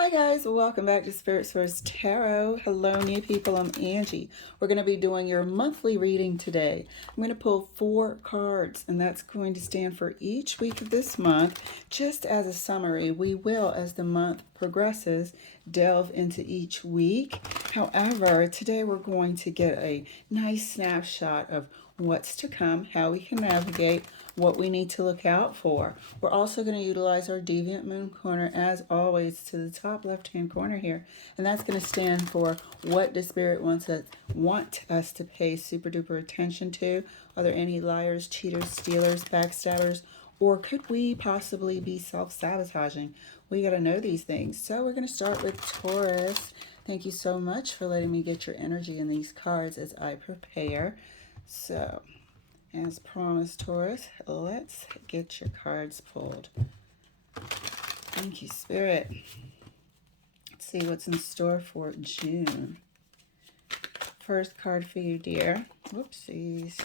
Hi guys, welcome back to Spirit Source Tarot. Hello new people, I'm Angie. We're going to be doing your monthly reading today. I'm going to pull 4 cards and that's going to stand for each week of this month. Just as a summary, we will, as the month progresses, delve into each week. However, today we're going to get a nice snapshot of what's to come, how we can navigate, what we need to look out for. We're also going to utilize our Deviant Moon corner as always to the top left hand corner here, and that's going to stand for what the Spirit want us to pay super duper attention to. Are there any liars, cheaters, stealers, backstabbers, or could we possibly be self-sabotaging? We got to know these things. So we're going to start with Taurus. Thank you so much for letting me get your energy in these cards as I prepare. So, as promised, Taurus, let's get your cards pulled. Thank you, Spirit. Let's see what's in store for June. First card for you, dear. Whoopsies.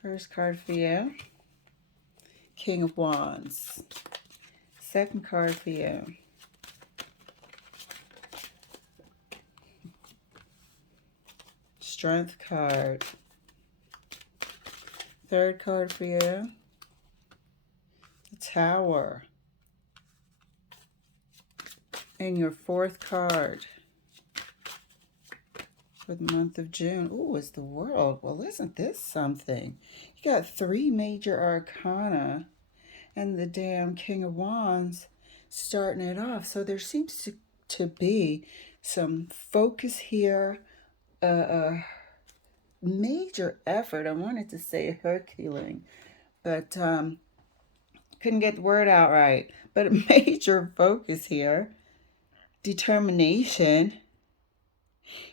First card for you, King of Wands. Second card for you, Strength card. Third card for you, the Tower. And your fourth card for the month of June, ooh, is the World. Well, isn't this something? You got 3 major arcana and the damn King of Wands starting it off. So there seems to be some focus here, major effort. I wanted to say Herculean, but couldn't get the word out right. But a major focus here, determination,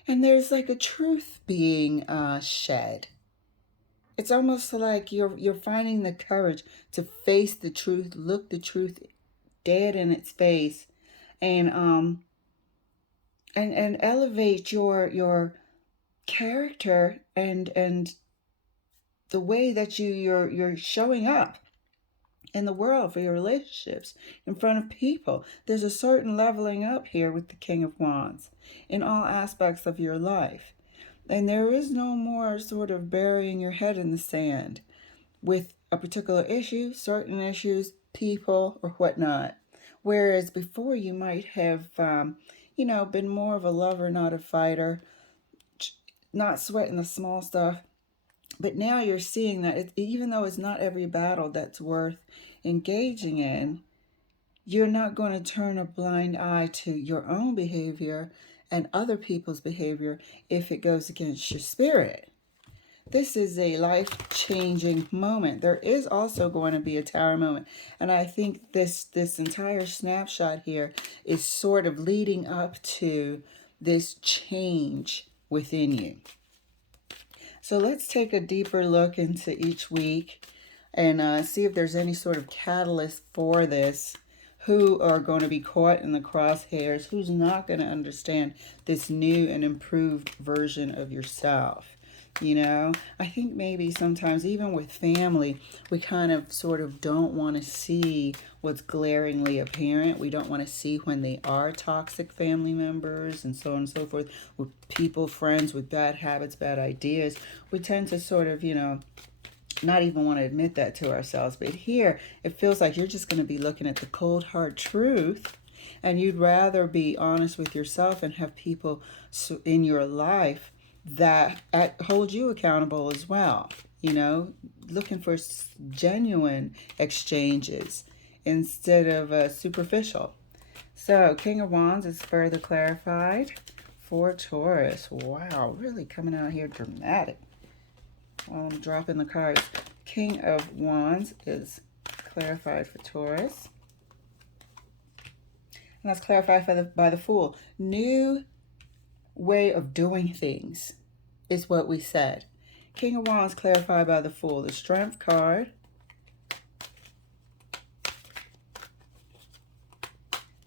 and there's like a truth being shed. It's almost like you're finding the courage to face the truth, look the truth dead in its face, and elevate your character and the way that you're showing up in the world for your relationships in front of people. There's a certain leveling up here with the King of Wands in all aspects of your life. And there is no more sort of burying your head in the sand with a particular issue, certain issues, people, or whatnot. Whereas before you might have, been more of a lover, not a fighter, not sweating the small stuff. But now you're seeing that even though it's not every battle that's worth engaging in, you're not going to turn a blind eye to your own behavior and other people's behavior if it goes against your spirit. This is a life-changing moment. There is also going to be a Tower moment. And I think this entire snapshot here is sort of leading up to this change within you. So let's take a deeper look into each week and see if there's any sort of catalyst for this. Who are going to be caught in the crosshairs? Who's not going to understand this new and improved version of yourself? You know, I think maybe sometimes even with family, we kind of sort of don't want to see what's glaringly apparent. We don't want to see when they are toxic family members and so on and so forth. With people, friends with bad habits, bad ideas, we tend to sort of, not even want to admit that to ourselves. But here, it feels like you're just going to be looking at the cold, hard truth. And you'd rather be honest with yourself and have people in your life that hold you accountable as well. Looking for genuine exchanges instead of superficial. So, King of Wands is further clarified for Taurus. Wow, really coming out here dramatic. While I'm dropping the cards, King of Wands is clarified for Taurus. And that's clarified by the Fool. New way of doing things is what we said. King of Wands clarified by the Fool. The Strength card.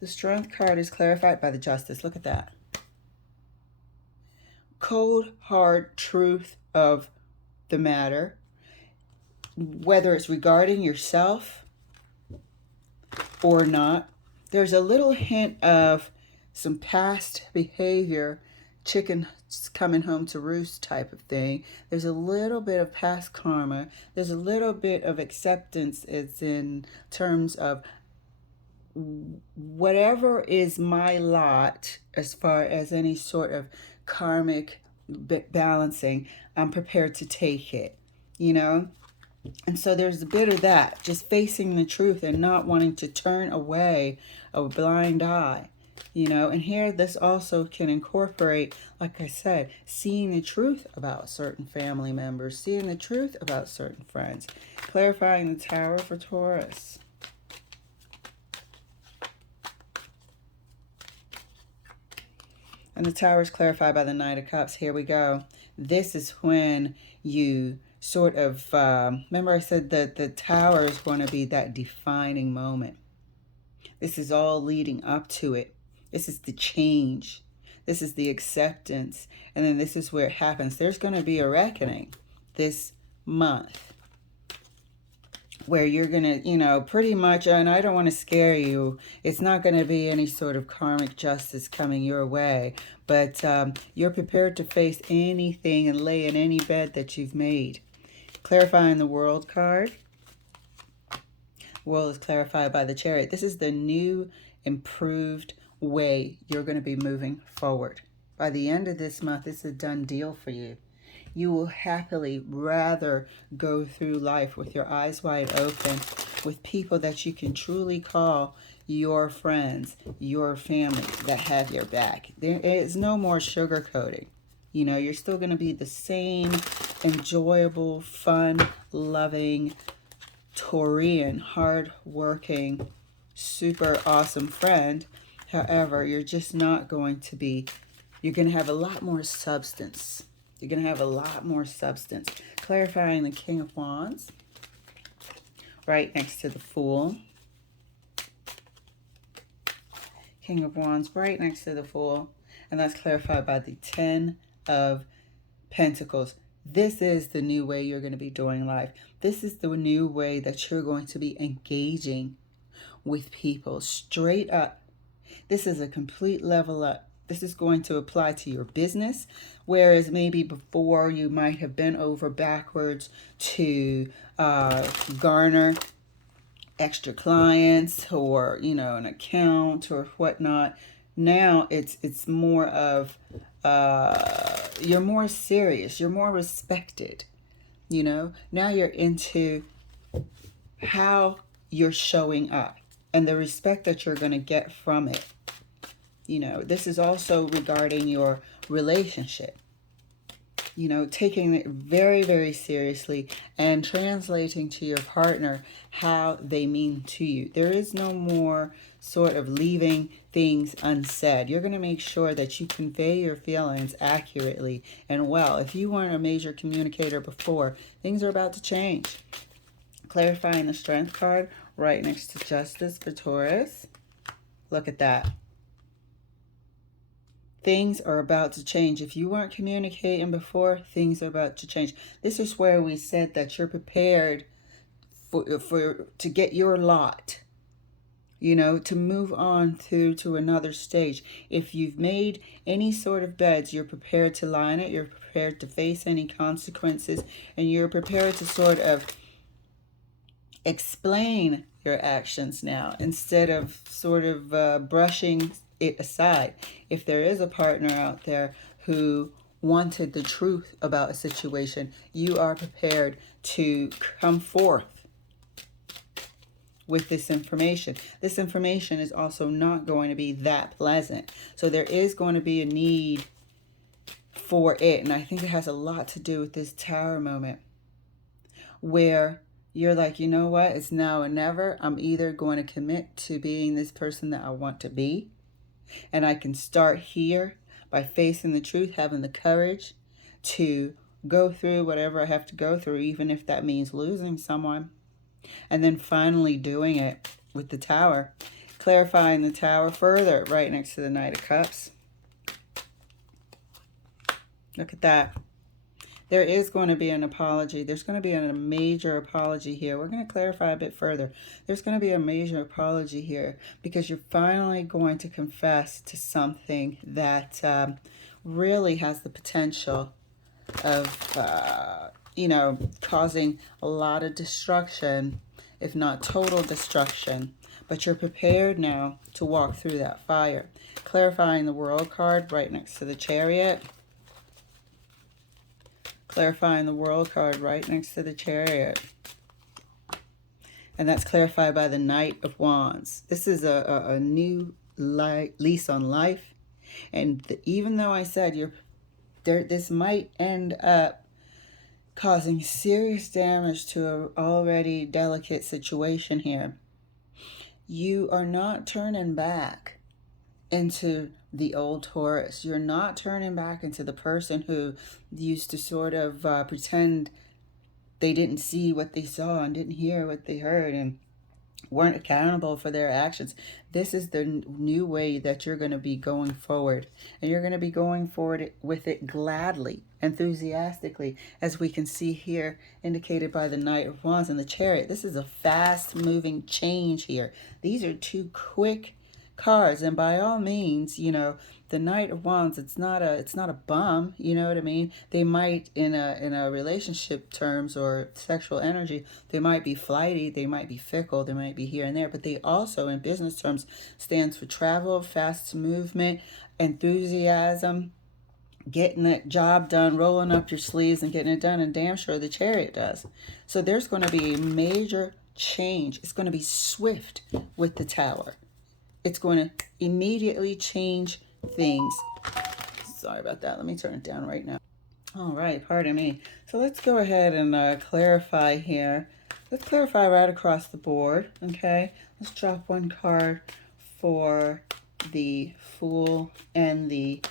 The Strength card is clarified by the Justice. Look at that. Cold, hard truth of the matter. Whether it's regarding yourself or not. there's a little hint of some past behavior, chicken coming home to roost type of thing. There's a little bit of past karma. There's a little bit of acceptance. It's in terms of whatever is my lot as far as any sort of karmic balancing, I'm prepared to take it, you know? And so there's a bit of that, just facing the truth and not wanting to turn away a blind eye, you know. And here, this also can incorporate, like I said, seeing the truth about certain family members, seeing the truth about certain friends. Clarifying the Tower for Taurus. And the Tower is clarified by the Knight of Cups. Here we go. This is when you sort of, remember I said that the Tower is going to be that defining moment. This is all leading up to it. This is the change. This is the acceptance. And then this is where it happens. There's going to be a reckoning this month where you're going to, you know, pretty much, and I don't want to scare you, it's not going to be any sort of karmic justice coming your way, but you're prepared to face anything and lay in any bed that you've made. Clarifying the World card. World is clarified by the Chariot. This is the new, improved way you're going to be moving forward. By the end of this month, it's a done deal for you. You will happily rather go through life with your eyes wide open with people that you can truly call your friends, your family that have your back. There is no more sugarcoating. You know, you're still going to be the same enjoyable, fun, loving, Taurian, hard-working, super awesome friend. However, you're just not going to be, you're going to have a lot more substance. You're going to have a lot more substance. Clarifying the King of Wands. Right next to the Fool. King of Wands right next to the Fool. And that's clarified by the 10 of Pentacles. This is the new way you're going to be doing life. This is the new way that you're going to be engaging with people straight up. This is a complete level up. This is going to apply to your business, whereas maybe before you might have been over backwards to garner extra clients or, you know, an account or whatnot. Now it's more of you're more serious, you're more respected, you know. Now you're into how you're showing up and the respect that you're going to get from it. You know, this is also regarding your relationship. You know, taking it very, very seriously and translating to your partner how they mean to you. There is no more sort of leaving things unsaid. You're going to make sure that you convey your feelings accurately and well. If you weren't a major communicator before, things are about to change. Clarifying the Strength card right next to Justice for Taurus. Look at that. Things are about to change. If you weren't communicating before, things are about to change. This is where we said that you're prepared to get your lot, you know, to move on through to another stage. If you've made any sort of beds, you're prepared to lie in it, you're prepared to face any consequences, and you're prepared to sort of explain your actions now instead of sort of brushing it aside. If there is a partner out there who wanted the truth about a situation, you are prepared to come forth with this information. This information is also not going to be that pleasant. So there is going to be a need for it. And I think it has a lot to do with this Tower moment where you're like, you know what? It's now or never. I'm either going to commit to being this person that I want to be, and I can start here by facing the truth, having the courage to go through whatever I have to go through, even if that means losing someone. And then finally doing it with the Tower. Clarifying the Tower further right next to the Knight of Cups. Look at that. There is going to be an apology. There's going to be a major apology here. We're going to clarify a bit further. There's going to be a major apology here because you're finally going to confess to something that really has the potential of, causing a lot of destruction, if not total destruction. But you're prepared now to walk through that fire. Clarifying the World card right next to the Chariot. Clarifying the World card right next to the Chariot. And that's clarified by the Knight of Wands. This is a new lease on life. And even though I said this might end up causing serious damage to an already delicate situation here, you are not turning back into the old Taurus. You're not turning back into the person who used to sort of pretend they didn't see what they saw and didn't hear what they heard and weren't accountable for their actions. This is the new way that you're going to be going forward. And you're going to be going forward with it gladly, enthusiastically, as we can see here indicated by the Knight of Wands and the Chariot. This is a fast-moving change here. These are two quick cards, and by all means, the Knight of Wands, it's not a bum, you know what I mean? They might, in a relationship terms or sexual energy, they might be flighty, they might be fickle, they might be here and there, but they also, in business terms, stands for travel, fast movement, enthusiasm, getting that job done, rolling up your sleeves and getting it done, and damn sure the Chariot does. So there's going to be a major change. It's going to be swift with the Tower. It's going to immediately change things. Sorry about that. Let me turn it down right now. All right, pardon me. So let's go ahead and clarify here. Let's clarify right across the board, okay? Let's drop one card for the Fool and the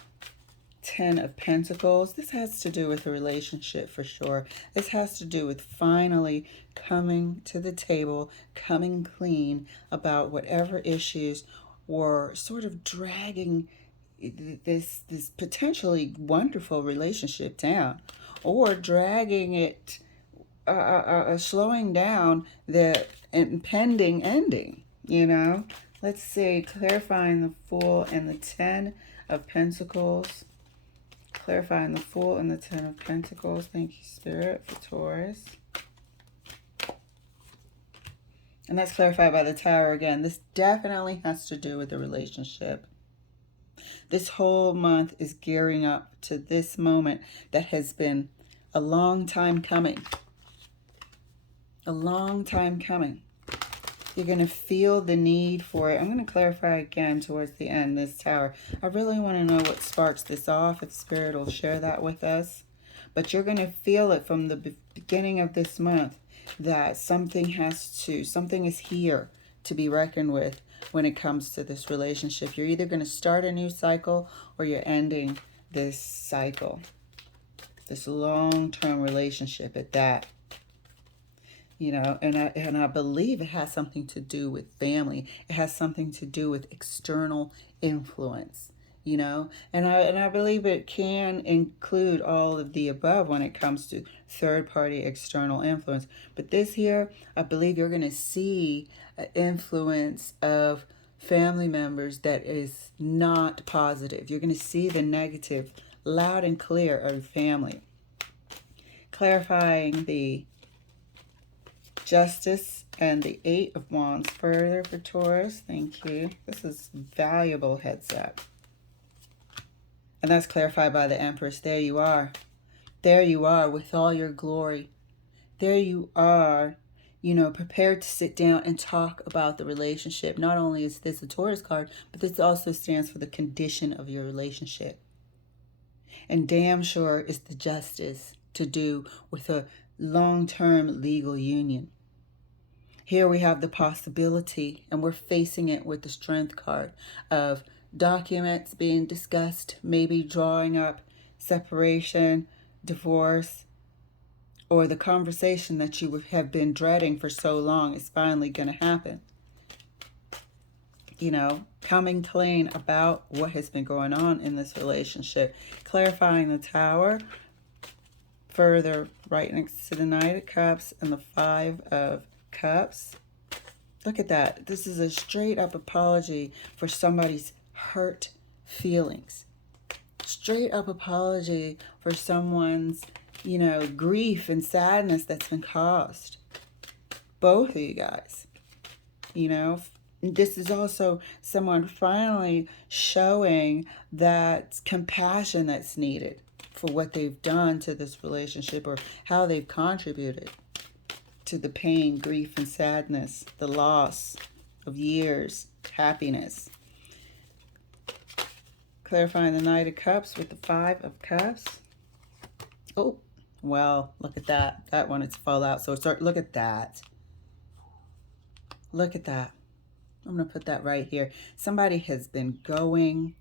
Ten of Pentacles. This has to do with a relationship for sure. This has to do with finally coming to the table, coming clean about whatever issues were sort of dragging this potentially wonderful relationship down, or dragging it, slowing down the impending ending, Let's see, clarifying the Fool and the Ten of Pentacles. Clarifying the Fool and the Ten of Pentacles. Thank you, Spirit, for Taurus. And that's clarified by the Tower again. This definitely has to do with the relationship. This whole month is gearing up to this moment that has been a long time coming. A long time coming. You're going to feel the need for it. I'm going to clarify again towards the end, this Tower. I really want to know what sparks this off, if Spirit will share that with us. But you're going to feel it from the beginning of this month that something is here to be reckoned with when it comes to this relationship. You're either going to start a new cycle or you're ending this cycle. This long-term relationship at that. And I believe it has something to do with family. It has something to do with external influence, and I believe it can include all of the above when it comes to third-party external influence. But this here, I believe you're going to see an influence of family members that is not positive. You're going to see the negative loud and clear of family. Clarifying the Justice and the Eight of Wands further for Taurus. Thank you. This is valuable heads up. And that's clarified by the Empress. There you are. There you are with all your glory. There you are, prepared to sit down and talk about the relationship. Not only is this a Taurus card, but this also stands for the condition of your relationship. And damn sure is the justice to do with a long-term legal union. Here we have the possibility, and we're facing it with the Strength card, of documents being discussed, maybe drawing up separation, divorce, or the conversation that you have been dreading for so long is finally going to happen. Coming clean about what has been going on in this relationship. Clarifying the Tower further right next to the Knight of Cups and the Five of Cups. Look at that. This is a straight up apology for somebody's hurt feelings. Straight up apology for someone's, grief and sadness that's been caused. Both of you guys. This is also someone finally showing that compassion that's needed for what they've done to this relationship or how they've contributed to the pain, grief, and sadness, the loss of years, happiness. Clarifying the Knight of Cups with the Five of Cups. Oh, well, look at that. That one, it's fall out. So look at that. Look at that. I'm going to put that right here. Somebody has been going.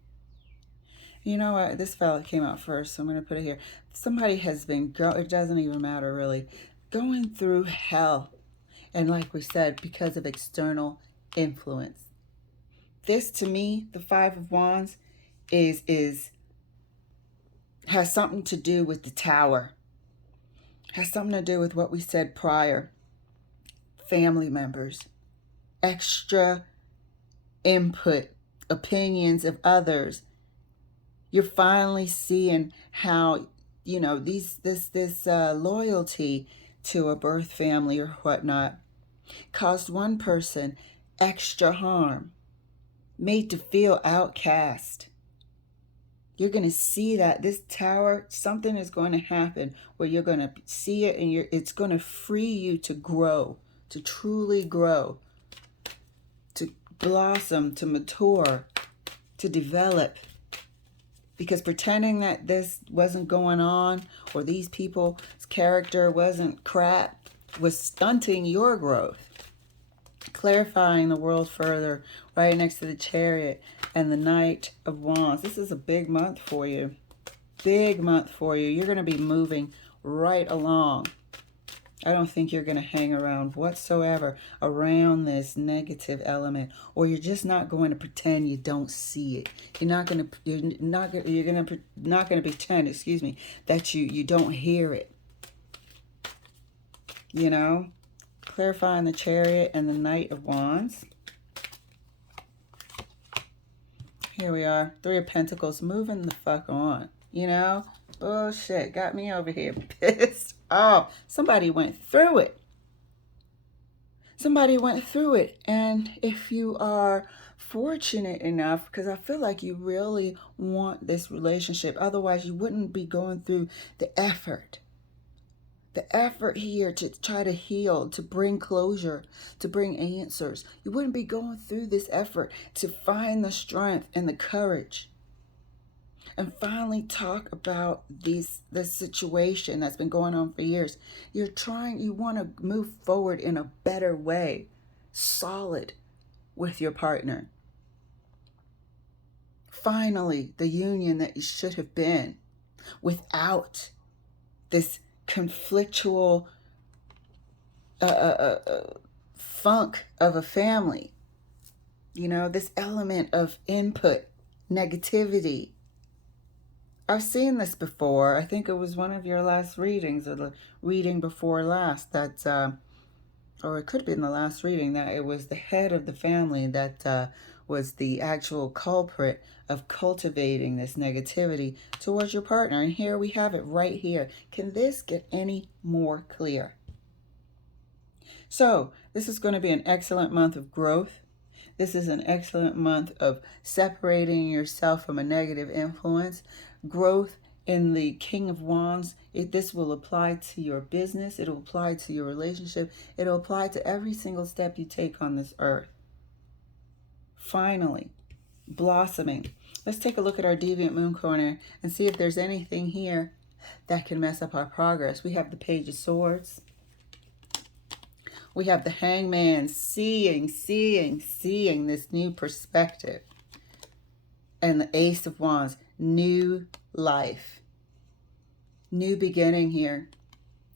You know what? This fella came out first, so I'm going to put it here. Somebody has been it doesn't even matter really. Going through hell. And like we said, because of external influence. This, to me, the Five of Wands, has something to do with the Tower. Has something to do with what we said prior. Family members. Extra input. Opinions of others. You're finally seeing how, this loyalty to a birth family or whatnot caused one person extra harm, made to feel outcast. You're going to see that this Tower, something is going to happen where you're going to see it and it's going to free you to grow, to truly grow, to blossom, to mature, to develop. Because pretending that this wasn't going on or these people's character wasn't crap was stunting your growth. Clarifying the world further right next to the Chariot and the Knight of Wands. This is a big month for you. Big month for you. You're going to be moving right along. I don't think you're going to hang around whatsoever around this negative element, or you're just not going to pretend you don't see it. You're not going to pretend, that you don't hear it. Clarifying the Chariot and the Knight of Wands. Here we are. Three of Pentacles, moving the fuck on. Bullshit got me over here pissed off. Somebody went through it. Somebody went through it. And if you are fortunate enough, because I feel like you really want this relationship, otherwise you wouldn't be going through the effort. The effort here to try to heal, to bring closure, to bring answers. You wouldn't be going through this effort to find the strength and the courage and finally talk about this situation that's been going on for years. You want to move forward in a better way, solid with your partner. Finally, the union that you should have been without this conflictual funk of a family. This element of input, negativity. I've seen this before. I think it was one of your last readings or the reading before last or it could have been the last reading, that it was the head of the family that was the actual culprit of cultivating this negativity towards your partner. And here we have it right here. Can this get any more clear? So this is going to be an excellent month of growth. This is an excellent month of separating yourself from a negative influence. Growth in the King of Wands. This will apply to your business. It'll apply to your relationship. It'll apply to every single step you take on this earth. Finally, blossoming. Let's take a look at our Deviant Moon corner and see if there's anything here that can mess up our progress. We have the Page of Swords. We have the Hangman, seeing this new perspective. And the Ace of Wands, new life. New beginning here.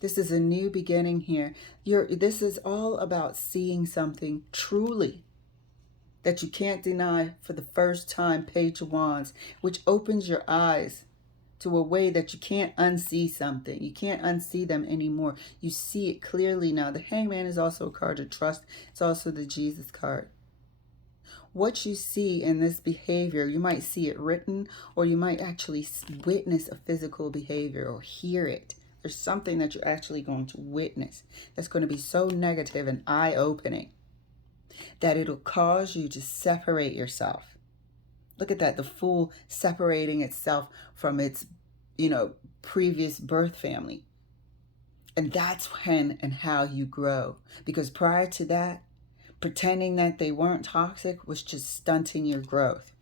This is a new beginning here. This is all about seeing something truly that you can't deny for the first time, Page of Wands, which opens your eyes to a way that you can't unsee something. You can't unsee them anymore. You see it clearly now. The Hangman is also a card of trust. It's also the Jesus card. What you see in this behavior, you might see it written, or you might actually witness a physical behavior or hear it. There's something that you're actually going to witness that's going to be so negative and eye-opening that it'll cause you to separate yourself. Look at that, the Fool separating itself from its, previous birth family. And that's when and how you grow. Because prior to that, pretending that they weren't toxic was just stunting your growth.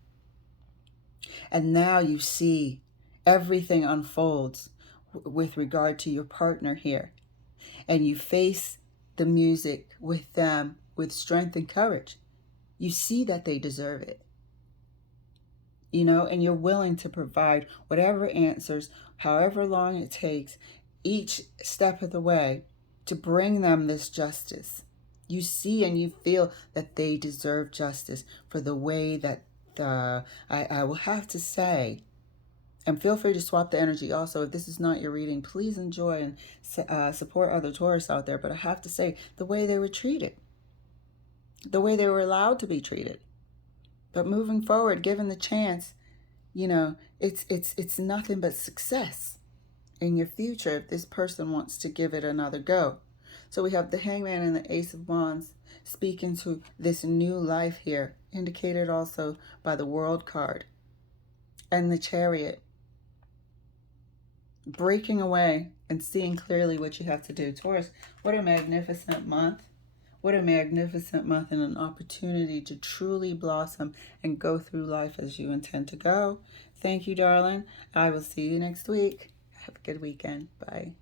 And now you see everything unfolds with regard to your partner here. And you face the music with them with strength and courage. You see that they deserve it. And you're willing to provide whatever answers, however long it takes, each step of the way to bring them this justice. You see and you feel that they deserve justice for the way that I will have to say, and feel free to swap the energy. Also, if this is not your reading, please enjoy and support other Taurus out there. But I have to say, the way they were treated, the way they were allowed to be treated. But moving forward, given the chance, it's nothing but success in your future if this person wants to give it another go. So we have the Hangman and the Ace of Wands speaking to this new life here, indicated also by the World card and the Chariot. Breaking away and seeing clearly what you have to do. Taurus, what a magnificent month. What a magnificent month and an opportunity to truly blossom and go through life as you intend to go. Thank you, darling. I will see you next week. Have a good weekend. Bye.